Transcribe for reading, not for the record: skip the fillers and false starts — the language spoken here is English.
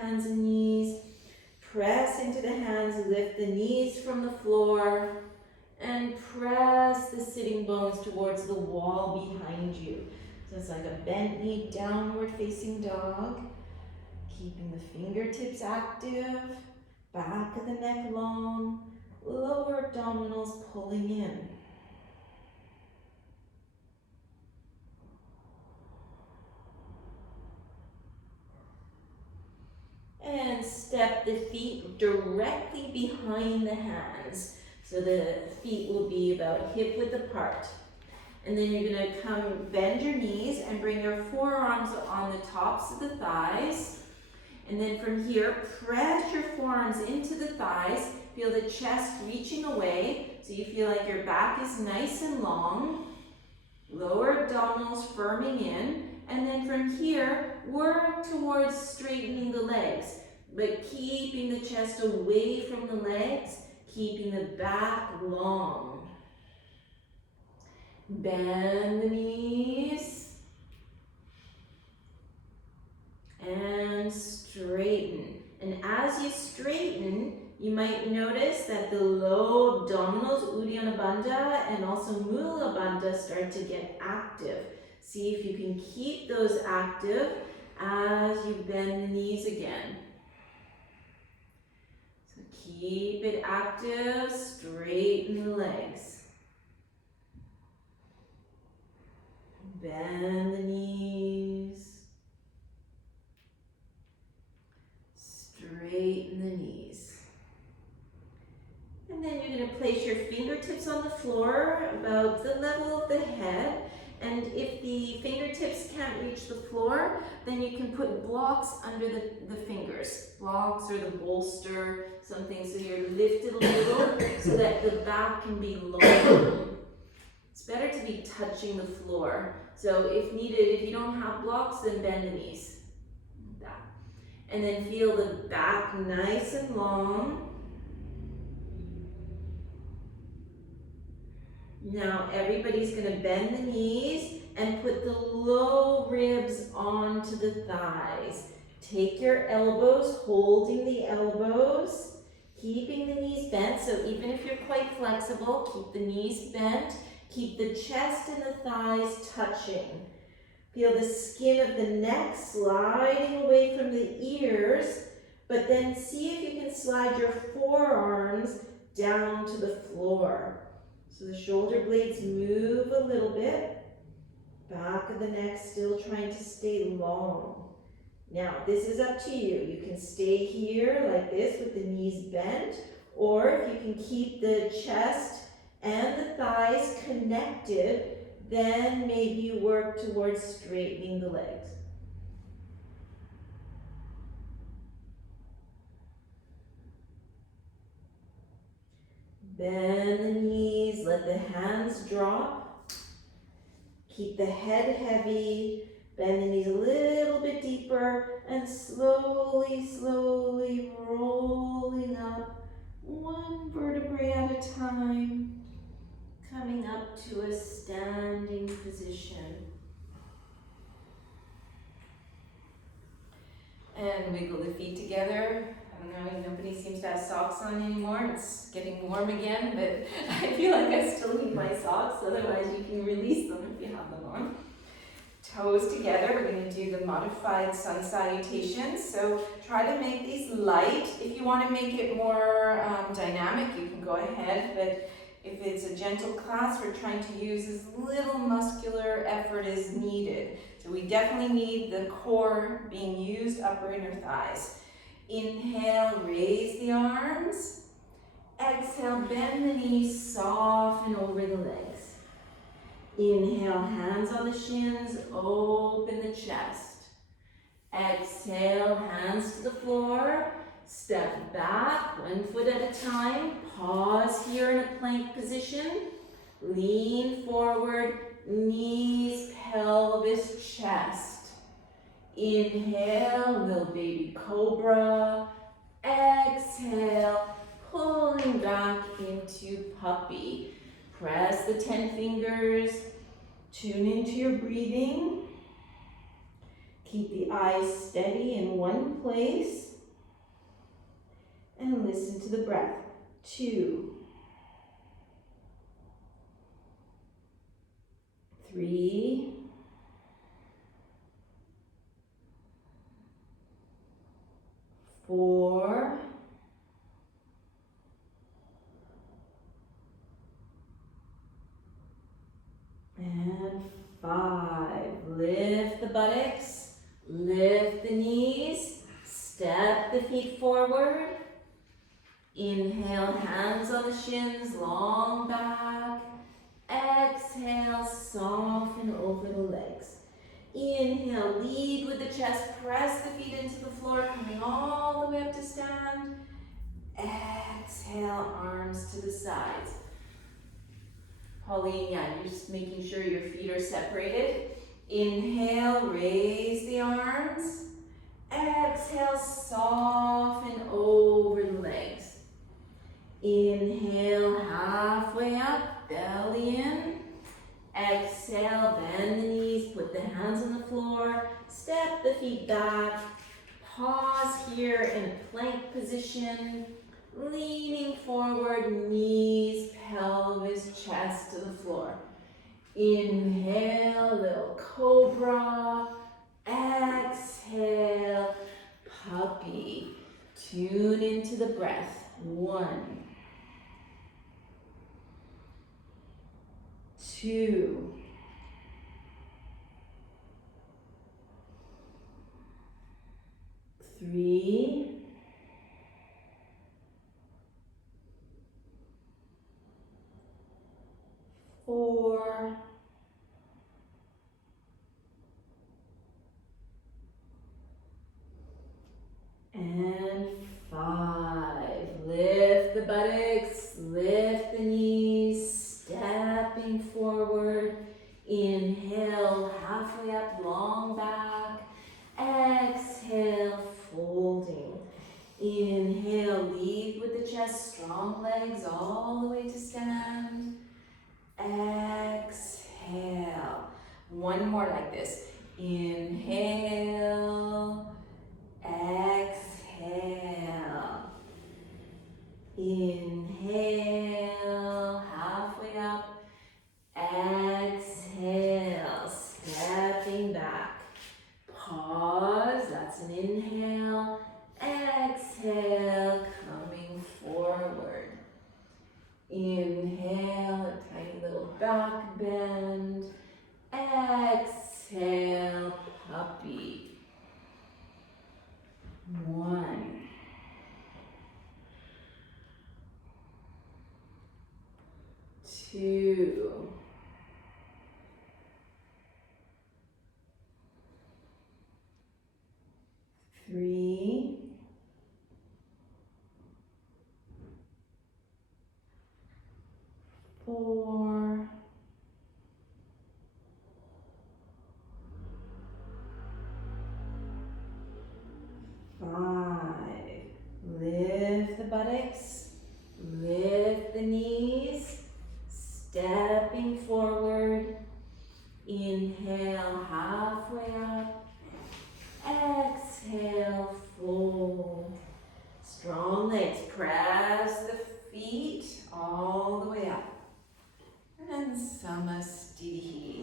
hands and knees. Press into the hands, lift the knees from the floor, and press the sitting bones towards the wall behind you. So it's like a bent knee, downward facing dog. Keeping the fingertips active, back of the neck long, lower abdominals pulling in. And step the feet directly behind the hands. So the feet will be about hip width apart. And then you're going to come bend your knees and bring your forearms on the tops of the thighs. And then from here, press your forearms into the thighs. Feel the chest reaching away so you feel like your back is nice and long. Lower abdominals firming in. And then from here, work towards straightening the legs, but keeping the chest away from the legs, keeping the back long. Bend the knees and straighten. And as you straighten, you might notice that the low abdominals, Uddiyana Bandha and also Mula Bandha, start to get active. See if you can keep those active as you bend the knees again. So keep it active, straighten the legs. Bend the knees. Straighten the knees. And then you're going to place your fingertips on the floor about the level of the head. And if the fingertips can't reach the floor, then you can put blocks under the fingers. Blocks or the bolster, something so you're lifted a little so that the back can be long. It's better to be touching the floor. So if needed, if you don't have blocks, then bend the knees. Like that. And then feel the back nice and long. Now everybody's going to bend the knees and put the low ribs onto the thighs. Take your elbows, holding the elbows, keeping the knees bent. So even if you're quite flexible, keep the knees bent. Keep the chest and the thighs touching. Feel the skin of the neck sliding away from the ears, but then see if you can slide your forearms down to the floor. So the shoulder blades move a little bit. Back of the neck still trying to stay long. Now, this is up to you. You can stay here like this with the knees bent, or if you can keep the chest and the thighs connected, then maybe you work towards straightening the legs. Bend the knees, let the hands drop. Keep the head heavy. Bend the knees a little bit deeper and slowly, slowly rolling up one vertebrae at a time, coming up to a standing position. And wiggle the feet together. I don't know, nobody seems to have socks on anymore. It's getting warm again, but I feel like I still need my socks, otherwise you can release them if you have them on. Toes together, we're going to do the modified Sun Salutations. So try to make these light. If you want to make it more dynamic, you can go ahead, but if it's a gentle class, we're trying to use as little muscular effort as needed. So we definitely need the core being used, upper inner thighs. Inhale, raise the arms. Exhale, bend the knees, soften over the legs. Inhale, hands on the shins, open the chest. Exhale, hands to the floor. Step back, 1 foot at a time. Pause here in a plank position. Lean forward, knees, pelvis, chest. Inhale, little baby cobra. Exhale, pulling back into puppy. Press the 10 fingers. Tune into your breathing. Keep the eyes steady in one place. And listen to the breath. 2, 3, 4, and 5. Lift the buttocks, lift the knees, step the feet forward. Inhale, hands on the shins, long back. Exhale, soften over the legs. Inhale, lead with the chest, press the feet into the floor, coming all the way up to stand. Exhale, arms to the sides. Pauline, yeah, you're just making sure your feet are separated. Inhale, raise the arms. Exhale, soften over the legs. Inhale, halfway up, belly in. Exhale, bend the knees, put the hands on the floor, step the feet back. Pause here in a plank position, leaning forward, knees, pelvis, chest to the floor. Inhale, little cobra. Exhale, puppy. Tune into the breath. 1, 2, 3, 4, and 5. Lift the buttocks, lift the knees, stepping forward. Inhale, halfway up, long back. Exhale, folding. Inhale, lead with the chest, strong legs all the way to stand. Exhale. One more like this. Inhale. Exhale. Inhale. Halfway up. Exhale. Stepping back. Pause. That's an inhale. Exhale. Coming forward. Inhale, a tiny little back bend. Exhale, puppy. 1, 2, 3, 4, 5. Lift the buttocks, lift the knees, stepping forward. Inhale, halfway up. Exhale, fold. Strong legs, press the feet all the way up. And Samastitihi.